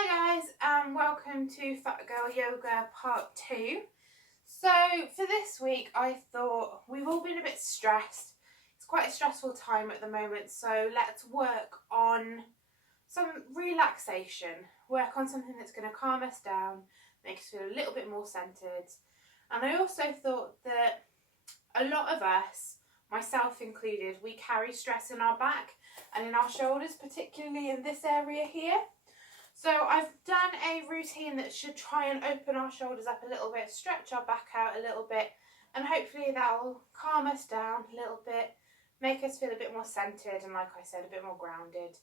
Hi guys, and welcome to Fat Girl Yoga Part 2. So for this week I thought we've all been a bit stressed. It's quite a stressful time at the moment, so let's work on some relaxation. Work on something that's going to calm us down, make us feel a little bit more centred. And I also thought that a lot of us, myself included, we carry stress in our back and in our shoulders, particularly in this area here. So I've done a routine that should try and open our shoulders up a little bit, stretch our back out a little bit, and hopefully that will calm us down a little bit, make us feel a bit more centred and, like I said, a bit more grounded.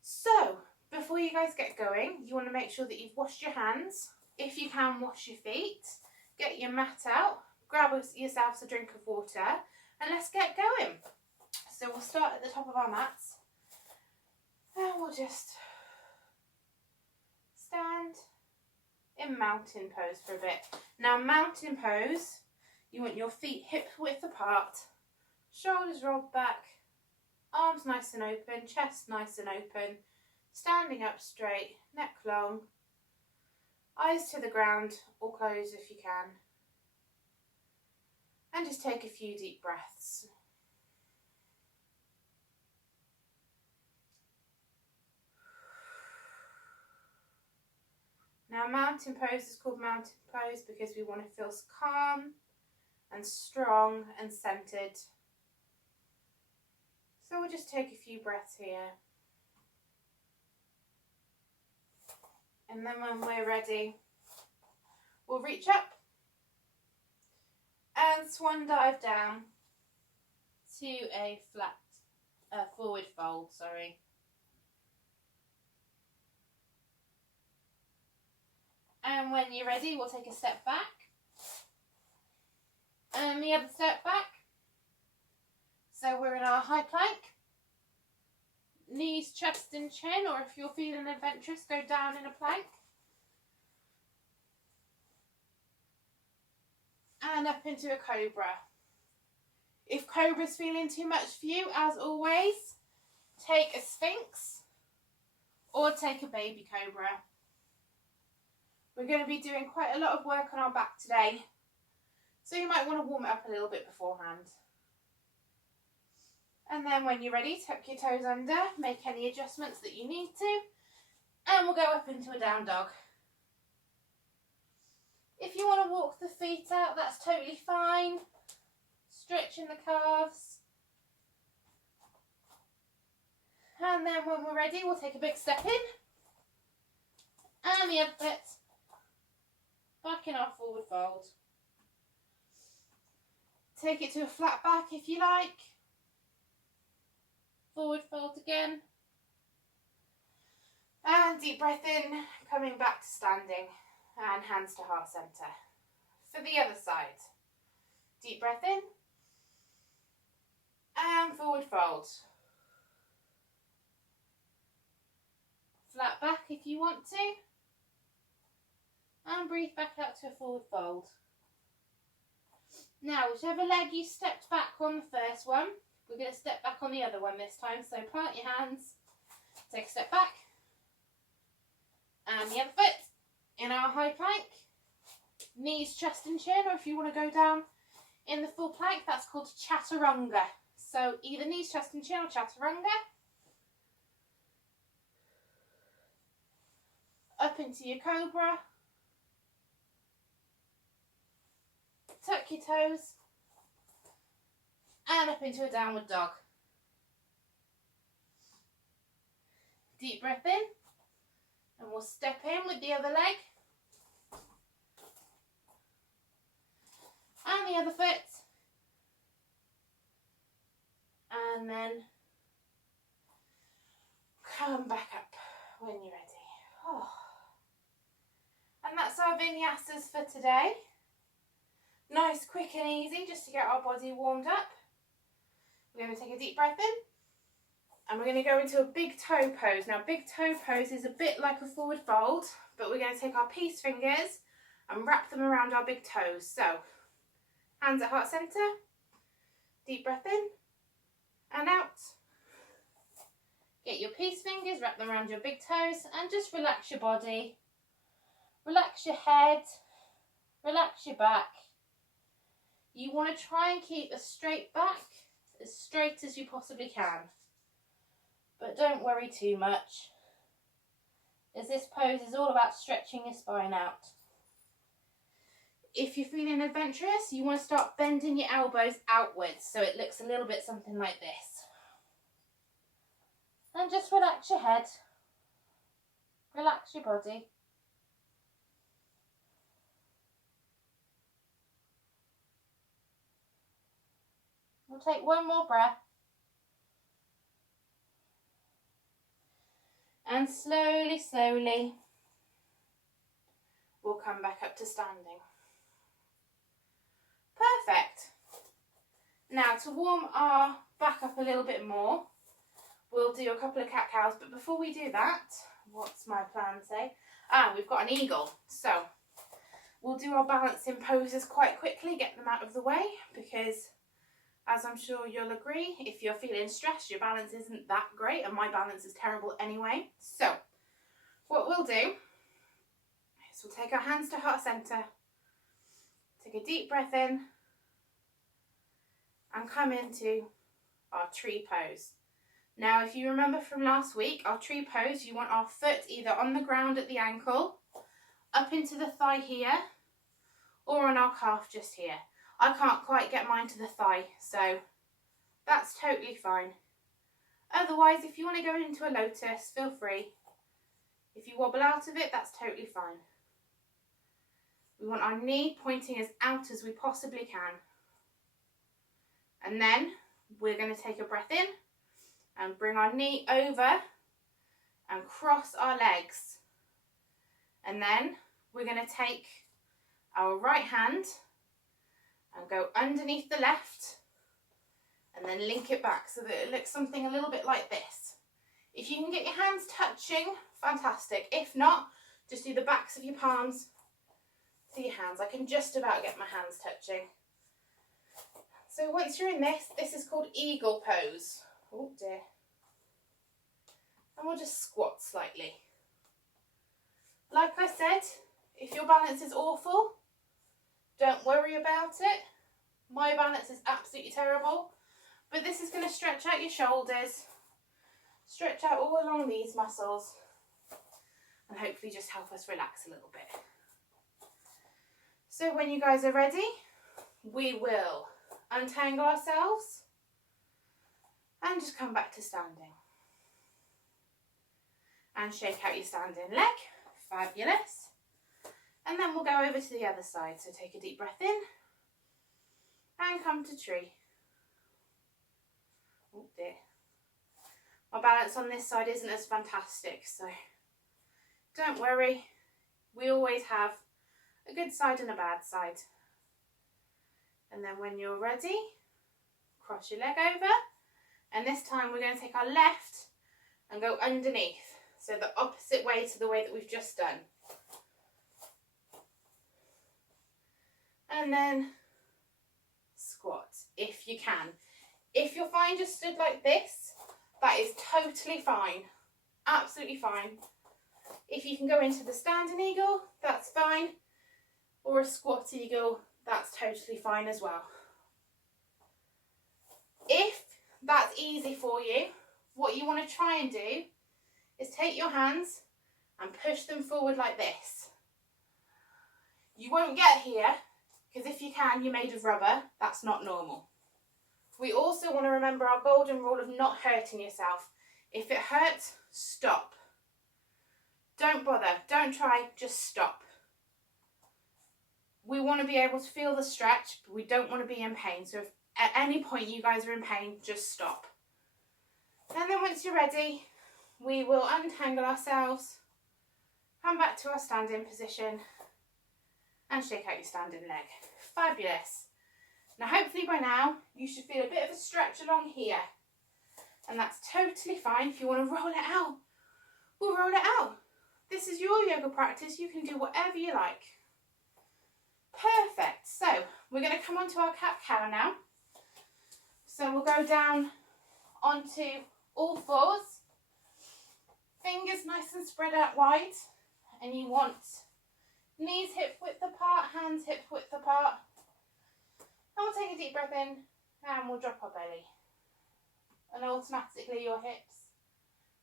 So before you guys get going, you want to make sure that you've washed your hands. If you can, wash your feet, get your mat out, grab yourselves a drink of water, and let's get going. So we'll start at the top of our mats and we'll just stand in mountain pose for a bit. Now, mountain pose, you want your feet hip width apart, shoulders rolled back, arms nice and open, chest nice and open, standing up straight, neck long, eyes to the ground or closed if you can. And just take a few deep breaths. Now, mountain pose is called mountain pose because we want to feel calm and strong and centered. So we'll just take a few breaths here. And then when we're ready, we'll reach up and swan dive down to a forward fold, And when you're ready, we'll take a step back. And the other step back. So we're in our high plank. Knees, chest and chin, or if you're feeling adventurous, go down in a plank. And up into a cobra. If cobra's feeling too much for you, as always, take a sphinx or take a baby cobra. We're going to be doing quite a lot of work on our back today, so you might want to warm it up a little bit beforehand. And then when you're ready, tuck your toes under, make any adjustments that you need to, and we'll go up into a down dog. If you want to walk the feet out, that's totally fine. Stretching the calves. And then when we're ready, we'll take a big step in, and the other foot back in our forward fold. Take it to a flat back if you like. Forward fold again. And deep breath in, coming back to standing. And hands to heart centre. For the other side. Deep breath in. And forward fold. Flat back if you want to. And breathe back out to a forward fold. Now, whichever leg you stepped back on the first one, we're going to step back on the other one this time. So plant your hands, take a step back, and the other foot in our high plank. Knees, chest and chin, or if you want to go down in the full plank, that's called chaturanga. So either knees, chest and chin or chaturanga. Up into your cobra. Tuck your toes and up into a downward dog. Deep breath in and we'll step in with the other leg and the other foot, and then come back up when you're ready. Oh. And that's our vinyasas for today. Nice, quick and easy, just to get our body warmed up. We're going to take a deep breath in. And we're going to go into a big toe pose. Now, big toe pose is a bit like a forward fold, but we're going to take our peace fingers and wrap them around our big toes. So, hands at heart centre. Deep breath in and out. Get your peace fingers, wrap them around your big toes and just relax your body. Relax your head, relax your back. You want to try and keep a straight back, as straight as you possibly can. But don't worry too much, as this pose is all about stretching your spine out. If you're feeling adventurous, you want to start bending your elbows outwards so it looks a little bit something like this. And just relax your head, relax your body. We'll take one more breath. And slowly, slowly, we'll come back up to standing. Perfect. Now to warm our back up a little bit more, we'll do a couple of cat-cows. But before we do that, what's my plan say? We've got an eagle. So we'll do our balancing poses quite quickly, get them out of the way, because as I'm sure you'll agree, if you're feeling stressed, your balance isn't that great, and my balance is terrible anyway. So what we'll do is we'll take our hands to heart centre, take a deep breath in, and come into our tree pose. Now, if you remember from last week, our tree pose, you want our foot either on the ground at the ankle, up into the thigh here, or on our calf just here. I can't quite get mine to the thigh, so that's totally fine. Otherwise, if you want to go into a lotus, feel free. If you wobble out of it, that's totally fine. We want our knee pointing as out as we possibly can. And then we're going to take a breath in and bring our knee over and cross our legs. And then we're going to take our right hand and go underneath the left and then link it back so that it looks something a little bit like this. If you can get your hands touching, fantastic. If not, just do the backs of your palms to your hands. I can just about get my hands touching. So once you're in this is called eagle pose. Oh dear. And we'll just squat slightly. Like I said, if your balance is awful, don't worry about it. My balance is absolutely terrible, but this is going to stretch out your shoulders, stretch out all along these muscles, and hopefully just help us relax a little bit. So when you guys are ready, we will untangle ourselves and just come back to standing. And shake out your standing leg. Fabulous. And then we'll go over to the other side. So take a deep breath in and come to tree. Oh dear. My balance on this side isn't as fantastic, so don't worry. We always have a good side and a bad side. And then when you're ready, cross your leg over. And this time we're going to take our left and go underneath. So the opposite way to the way that we've just done. And then squat if you can. If you'll find you're stood like this, that is totally fine. Absolutely fine. If you can go into the standing eagle, that's fine. Or a squat eagle, that's totally fine as well. If that's easy for you, what you want to try and do is take your hands and push them forward like this. You won't get here, because if you can, you're made of rubber. That's not normal. We also want to remember our golden rule of not hurting yourself. If it hurts, stop. Don't bother. Don't try. Just stop. We want to be able to feel the stretch, but we don't want to be in pain. So if at any point you guys are in pain, just stop. And then once you're ready, we will untangle ourselves, come back to our standing position, and shake out your standing leg. Fabulous. Now hopefully by now you should feel a bit of a stretch along here, and that's totally fine. If you want to roll it out, we'll roll it out. This is your yoga practice. You can do whatever you like. Perfect. So we're going to come onto our cat-cow now. So we'll go down onto all fours toes nice and spread out wide, and you want knees hip width apart, hands hip width apart. And we'll take a deep breath in and we'll drop our belly. And automatically your hips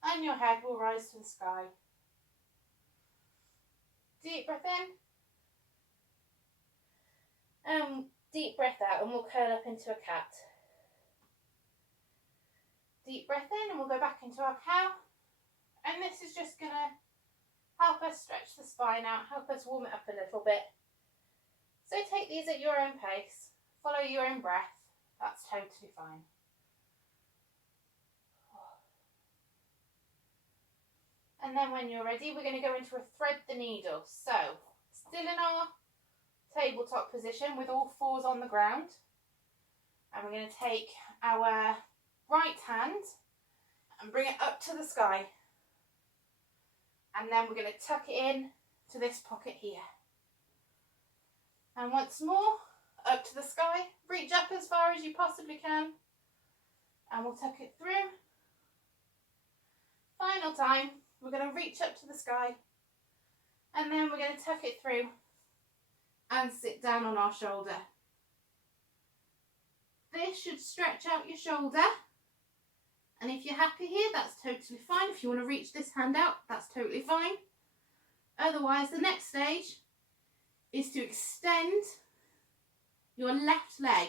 and your head will rise to the sky. Deep breath in. Deep breath out and we'll curl up into a cat. Deep breath in and we'll go back into our cow. And this is just going to help us stretch the spine out, help us warm it up a little bit. So take these at your own pace. Follow your own breath. That's totally fine. And then when you're ready, we're going to go into a thread the needle. So, still in our tabletop position with all fours on the ground. And we're going to take our right hand and bring it up to the sky. And then we're going to tuck it in to this pocket here. And once more, up to the sky. Reach up as far as you possibly can. And we'll tuck it through. Final time, we're going to reach up to the sky. And then we're going to tuck it through and sit down on our shoulder. This should stretch out your shoulder. And if you're happy here, that's totally fine. If you want to reach this hand out, that's totally fine. Otherwise, the next stage is to extend your left leg.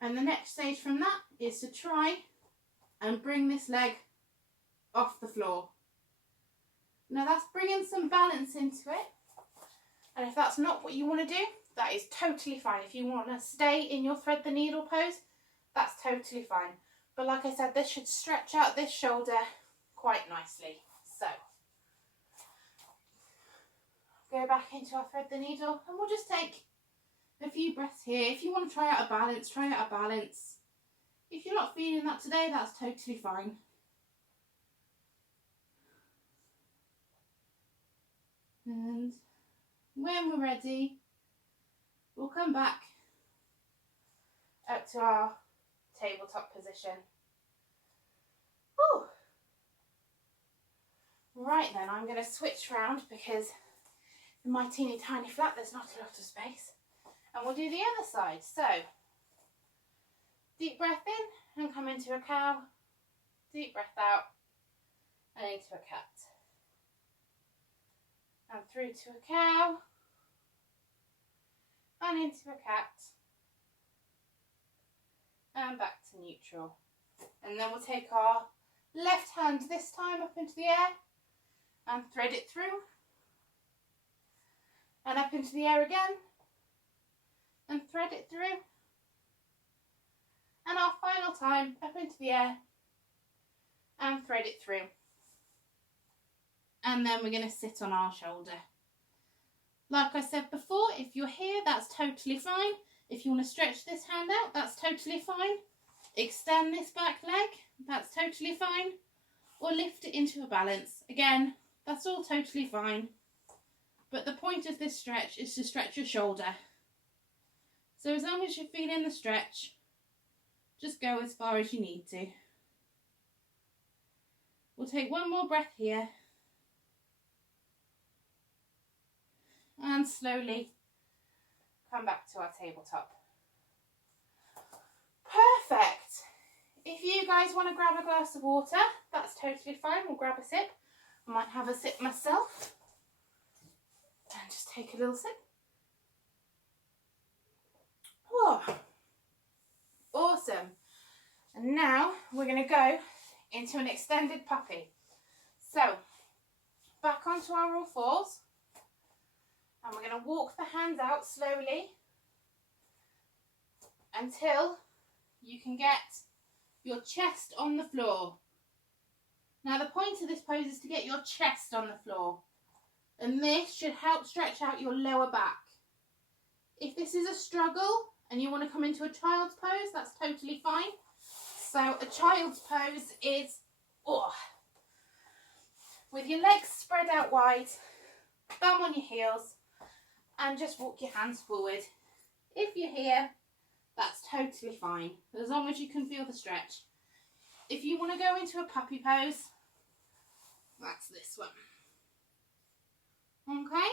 And the next stage from that is to try and bring this leg off the floor. Now that's bringing some balance into it. And if that's not what you want to do, that is totally fine. If you want to stay in your thread the needle pose, that's totally fine. But like I said, this should stretch out this shoulder quite nicely. So, go back into our thread the needle and we'll just take a few breaths here. If you want to try out a balance, try out a balance. If you're not feeling that today, that's totally fine. And when we're ready, we'll come back up to our tabletop position. Whew. Right then, I'm going to switch round because in my teeny tiny flat there's not a lot of space. And we'll do the other side. So, deep breath in and come into a cow. Deep breath out and into a cat. And through to a cow. And into a cat. And back to neutral. And then we'll take our left hand this time up into the air and thread it through. And up into the air again. And thread it through. And our final time up into the air and thread it through. And then we're going to sit on our shoulder. Like I said before, if you're here, that's totally fine. If you want to stretch this hand out, that's totally fine. Extend this back leg, that's totally fine. Or lift it into a balance. Again, that's all totally fine. But the point of this stretch is to stretch your shoulder. So as long as you're feeling the stretch, just go as far as you need to. We'll take one more breath here. And slowly come back to our tabletop. Perfect. If you guys want to grab a glass of water, that's totally fine. We'll grab a sip. I might have a sip myself. And just take a little sip. Oh, awesome. And now we're going to go into an extended puppy. So, back onto our all fours. And we're going to walk the hands out slowly until you can get your chest on the floor. Now the point of this pose is to get your chest on the floor. And this should help stretch out your lower back. If this is a struggle and you want to come into a child's pose, that's totally fine. So a child's pose is with your legs spread out wide, bum on your heels, and just walk your hands forward. If you're here, that's totally fine, as long as you can feel the stretch. If you want to go into a puppy pose, That's this one. Okay.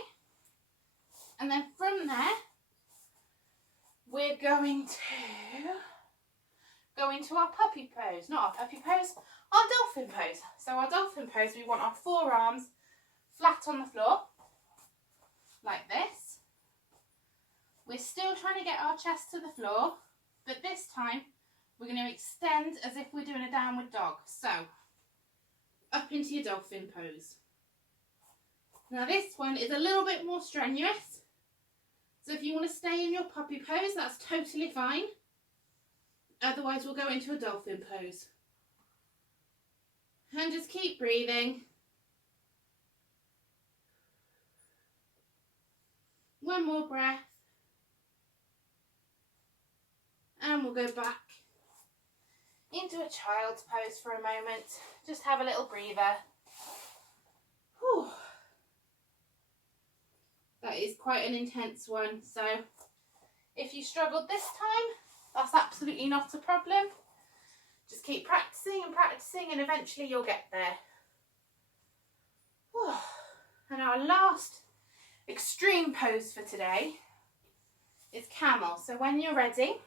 And then from there, we're going to go into our puppy pose. Not our puppy pose, our dolphin pose. So our dolphin pose, we want our forearms flat on the floor, like this. We're still trying to get our chest to the floor, but this time we're going to extend as if we're doing a downward dog. So, up into your dolphin pose. Now this one is a little bit more strenuous. So if you want to stay in your puppy pose, that's totally fine. Otherwise, we'll go into a dolphin pose. And just keep breathing. One more breath. And we'll go back into a child's pose for a moment. Just have a little breather. Whew. That is quite an intense one. So if you struggled this time, that's absolutely not a problem. Just keep practicing and practicing and eventually you'll get there. Whew. And our last extreme pose for today is camel. So when you're ready,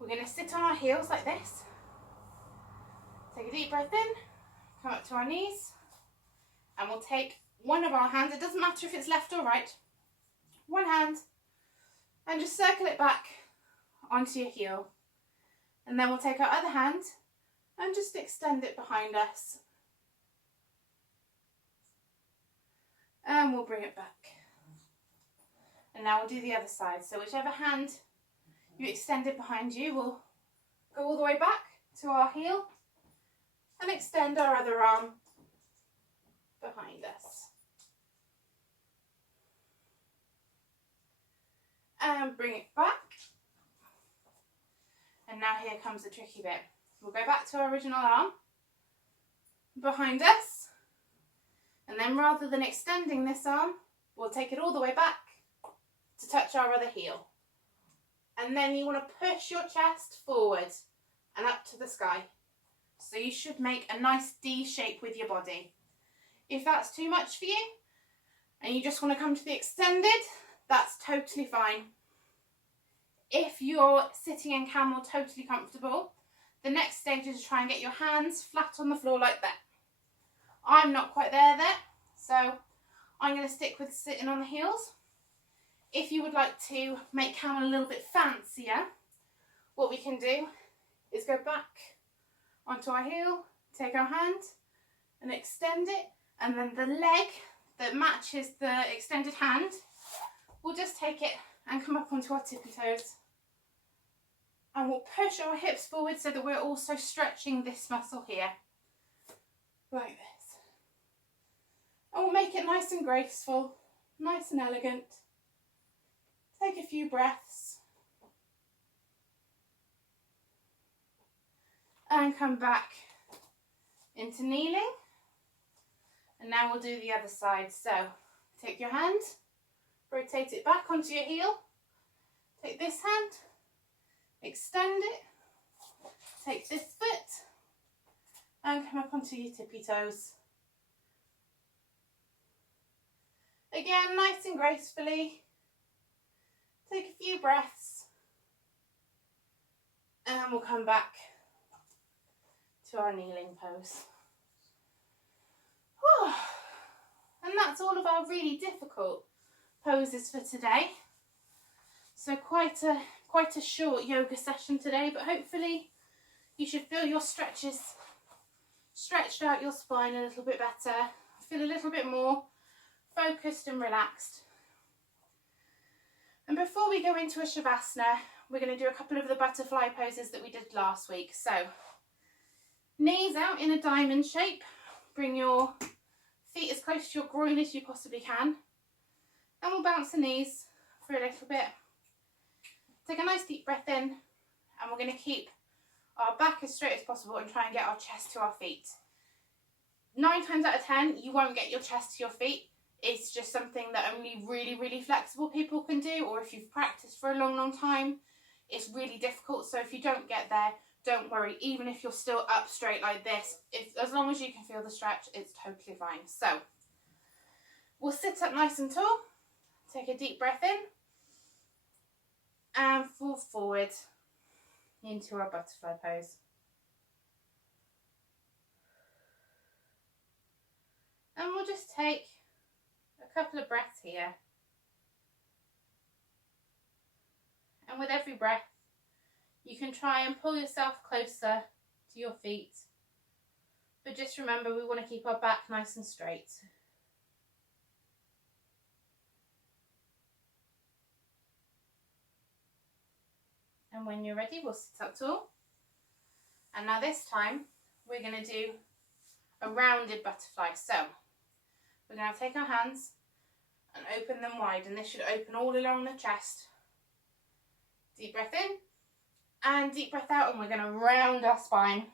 we're going to sit on our heels like this. Take a deep breath in, come up to our knees, and we'll take one of our hands, it doesn't matter if it's left or right, one hand, and just circle it back onto your heel. And then we'll take our other hand and just extend it behind us. And we'll bring it back. And now we'll do the other side. So whichever hand you extend it behind you, we'll go all the way back to our heel and extend our other arm behind us. And bring it back. And now here comes the tricky bit. We'll go back to our original arm behind us. And then rather than extending this arm, we'll take it all the way back to touch our other heel. And then you want to push your chest forward and up to the sky. So you should make a nice D shape with your body. If that's too much for you and you just want to come to the extended, that's totally fine. If you're sitting in camel totally comfortable, the next stage is to try and get your hands flat on the floor like that. I'm not quite there, so I'm going to stick with sitting on the heels. If you would like to make camel a little bit fancier, what we can do is go back onto our heel, take our hand and extend it, and then the leg that matches the extended hand, we'll just take it and come up onto our tippy toes. And we'll push our hips forward so that we're also stretching this muscle here, like this. And we'll make it nice and graceful, nice and elegant. Take a few breaths. And come back into kneeling. And now we'll do the other side. So take your hand, rotate it back onto your heel. Take this hand, extend it. Take this foot and come up onto your tippy toes. Again, nice and gracefully. Take a few breaths. And we'll come back to our kneeling pose. Whew. And that's all of our really difficult poses for today. So quite a short yoga session today, but hopefully you should feel your stretches stretched out your spine a little bit better, feel a little bit more focused and relaxed. And before we go into a shavasana, we're going to do a couple of the butterfly poses that we did last week. So knees out in a diamond shape, bring your feet as close to your groin as you possibly can, and we'll bounce the knees for a little bit. Take a nice deep breath in, and we're going to keep our back as straight as possible and try and get our chest to our feet. 9 times out of 10, you won't get your chest to your feet. It's just something that only really, really flexible people can do, or if you've practiced for a long, long time, it's really difficult. So if you don't get there, don't worry, even if you're still up straight like this, as long as you can feel the stretch, it's totally fine. So we'll sit up nice and tall, take a deep breath in, and fall forward into our butterfly pose. And we'll just take a couple of breaths here. And with every breath, you can try and pull yourself closer to your feet. But just remember, we want to keep our back nice and straight. And when you're ready, we'll sit up tall. And now this time, we're going to do a rounded butterfly. So we're going to take our hands and open them wide. And this should open all along the chest. Deep breath in and deep breath out. And we're going to round our spine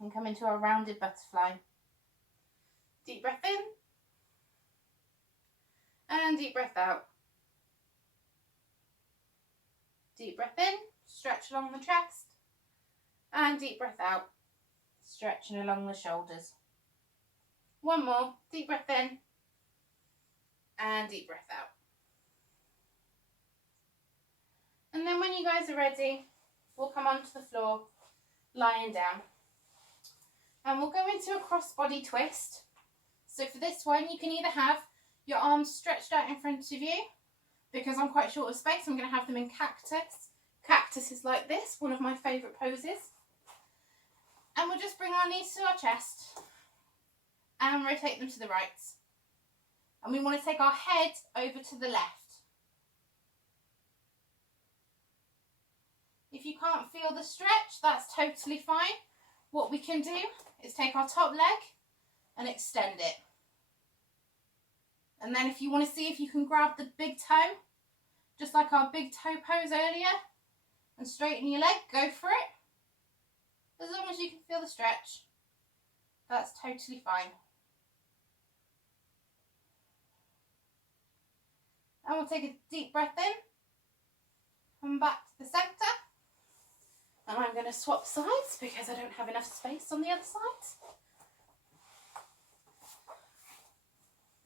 and come into a rounded butterfly. Deep breath in and deep breath out. Deep breath in, stretch along the chest, and deep breath out, stretching along the shoulders. One more, deep breath in, and deep breath out. And then when you guys are ready, we'll come onto the floor, lying down. And we'll go into a cross-body twist. So for this one, you can either have your arms stretched out in front of you, because I'm quite short of space, I'm going to have them in cactus. Cactus is like this, one of my favourite poses. And we'll just bring our knees to our chest and rotate them to the right. And we want to take our head over to the left. If you can't feel the stretch, that's totally fine. What we can do is take our top leg and extend it. And then if you want to see if you can grab the big toe, just like our big toe pose earlier, and straighten your leg, go for it. As long as you can feel the stretch, that's totally fine. And we'll take a deep breath in, come back to the centre, and I'm going to swap sides because I don't have enough space on the other side.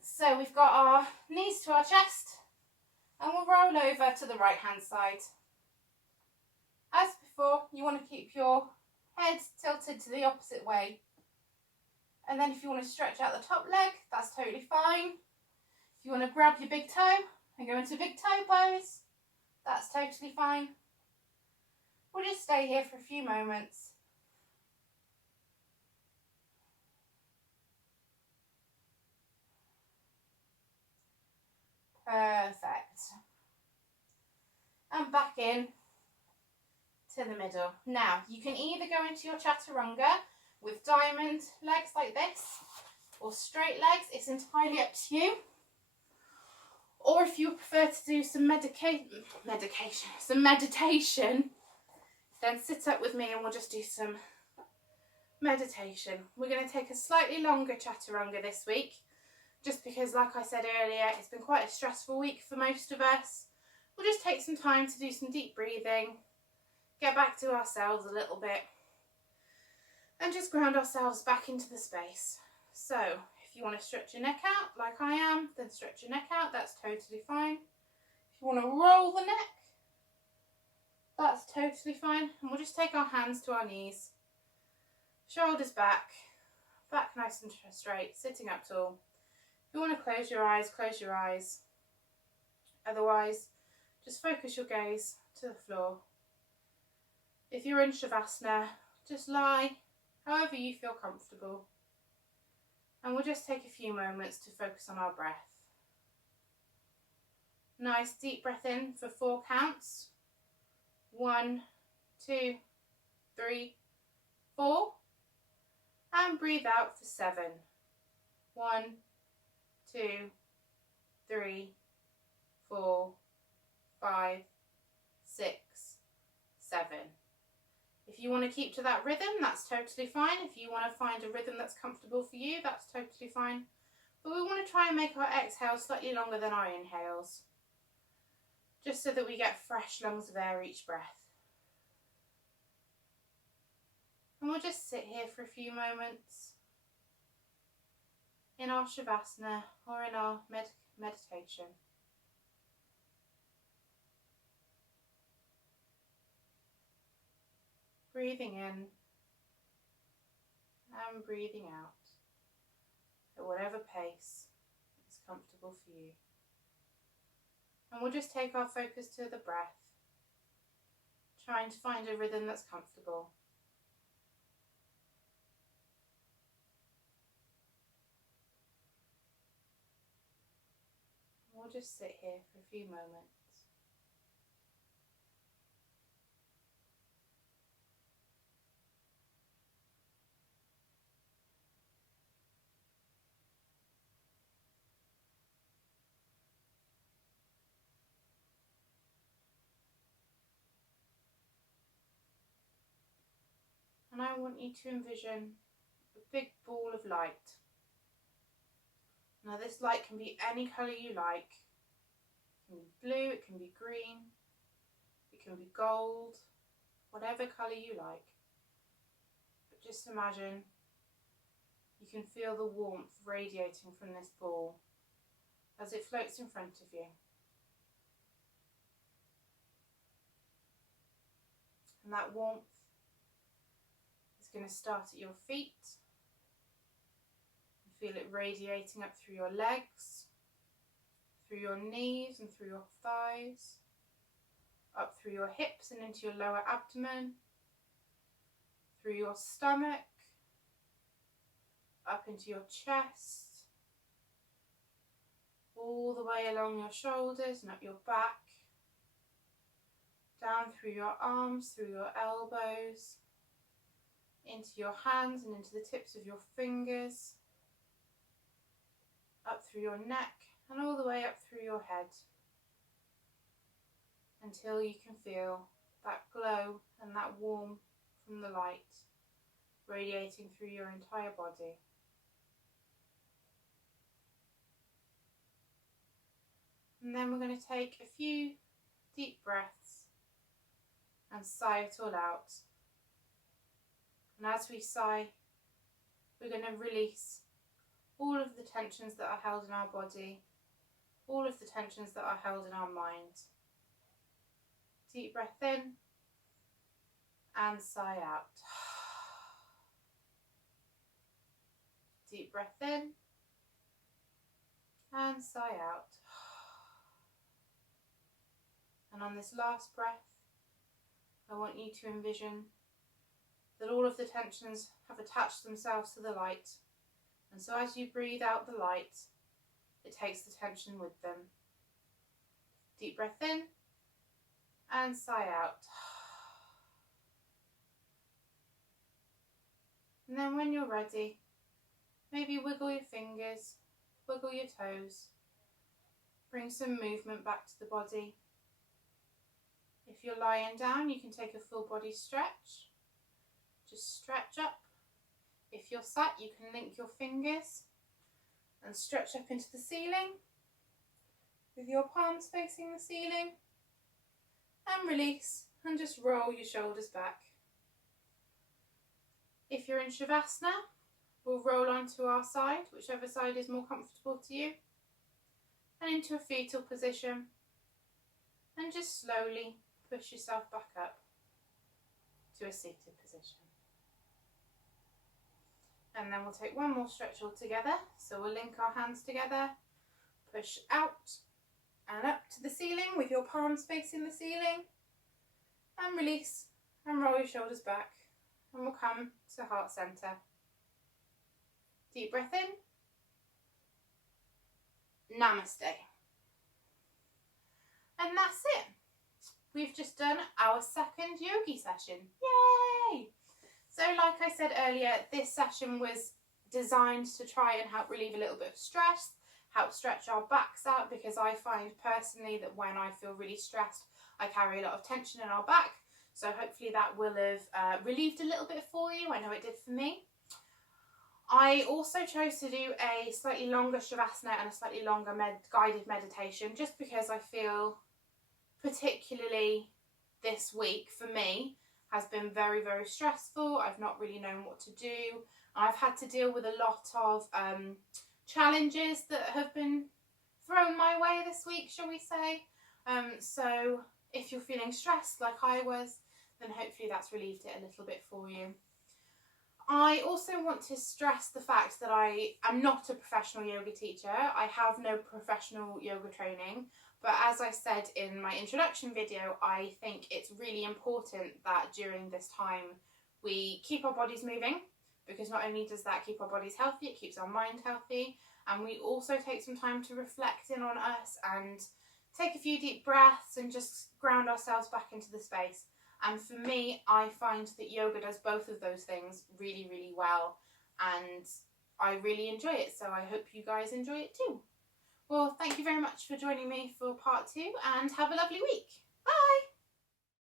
So we've got our knees to our chest, and we'll roll over to the right hand side. As before, you want to keep your head tilted to the opposite way. And then if you want to stretch out the top leg, that's totally fine. If you want to grab your big toe and go into big toe pose, that's totally fine. We'll just stay here for a few moments. Perfect. And back in to the middle. Now, you can either go into your chaturanga with diamond legs like this, or straight legs. It's entirely up to you. Or if you prefer to do some meditation, then sit up with me and we'll just do some meditation. We're going to take a slightly longer chaturanga this week, just because, like I said earlier, it's been quite a stressful week for most of us. We'll just take some time to do some deep breathing, get back to ourselves a little bit, and just ground ourselves back into the space. So, if you want to stretch your neck out like I am, then stretch your neck out, that's totally fine. If you want to roll the neck, that's totally fine. And we'll just take our hands to our knees, shoulders back, back nice and straight, sitting up tall. If you want to close your eyes, close your eyes. Otherwise, just focus your gaze to the floor. If you're in Shavasana, just lie however you feel comfortable. And we'll just take a few moments to focus on our breath. Nice deep breath in for 4 counts. 1, 2, 3, 4. And breathe out for 7. 1, 2, 3, 4, 5, 6, 7. If you want to keep to that rhythm, that's totally fine. If you want to find a rhythm that's comfortable for you, that's totally fine. But we want to try and make our exhales slightly longer than our inhales, just so that we get fresh lungs of air each breath. And we'll just sit here for a few moments in our savasana or in our meditation. Breathing in and breathing out at whatever pace is comfortable for you. And we'll just take our focus to the breath, trying to find a rhythm that's comfortable. We'll just sit here for a few moments. And I want you to envision a big ball of light. Now this light can be any colour you like. It can be blue, it can be green, it can be gold, whatever colour you like. But just imagine you can feel the warmth radiating from this ball as it floats in front of you. And that warmth is going to start at your feet. You feel it radiating up through your legs, through your knees and through your thighs, up through your hips and into your lower abdomen, through your stomach, up into your chest, all the way along your shoulders and up your back, down through your arms, through your elbows, into your hands and into the tips of your fingers, up through your neck and all the way up through your head, until you can feel that glow and that warmth from the light radiating through your entire body. And then we're going to take a few deep breaths and sigh it all out. And as we sigh, we're going to release all of the tensions that are held in our body, all of the tensions that are held in our mind. Deep breath in and sigh out. Deep breath in and sigh out. And on this last breath, I want you to envision that all of the tensions have attached themselves to the light. And so as you breathe out the light, it takes the tension with them. Deep breath in and sigh out. And then when you're ready, maybe wiggle your fingers, wiggle your toes, bring some movement back to the body. If you're lying down, you can take a full body stretch. Just stretch up. If you're sat, you can link your fingers and stretch up into the ceiling with your palms facing the ceiling, and release and just roll your shoulders back. If you're in Shavasana, we'll roll onto our side, whichever side is more comfortable to you, and into a fetal position, and just slowly push yourself back up to a seated position. And then we'll take one more stretch all together. So we'll link our hands together, push out and up to the ceiling with your palms facing the ceiling, and release and roll your shoulders back, and we'll come to heart center. Deep breath in. Namaste. And that's it. We've just done our second yogi session. Yay! So like I said earlier, this session was designed to try and help relieve a little bit of stress, help stretch our backs out, because I find personally that when I feel really stressed, I carry a lot of tension in our back. So hopefully that will have relieved a little bit for you. I know it did for me. I also chose to do a slightly longer Shavasana and a slightly longer guided meditation, just because I feel particularly this week for me has been very, very stressful. I've not really known what to do. I've had to deal with a lot of challenges that have been thrown my way this week, shall we say. So if you're feeling stressed like I was, then hopefully that's relieved it a little bit for you. I also want to stress the fact that I am not a professional yoga teacher. I have no professional yoga training, but as I said in my introduction video, I think it's really important that during this time we keep our bodies moving, because not only does that keep our bodies healthy, it keeps our mind healthy, and we also take some time to reflect in on us and take a few deep breaths and just ground ourselves back into the space. And for me, I find that yoga does both of those things really, really well, and I really enjoy it, so I hope you guys enjoy it too. Well, thank you very much for joining me for part 2, and have a lovely week. Bye!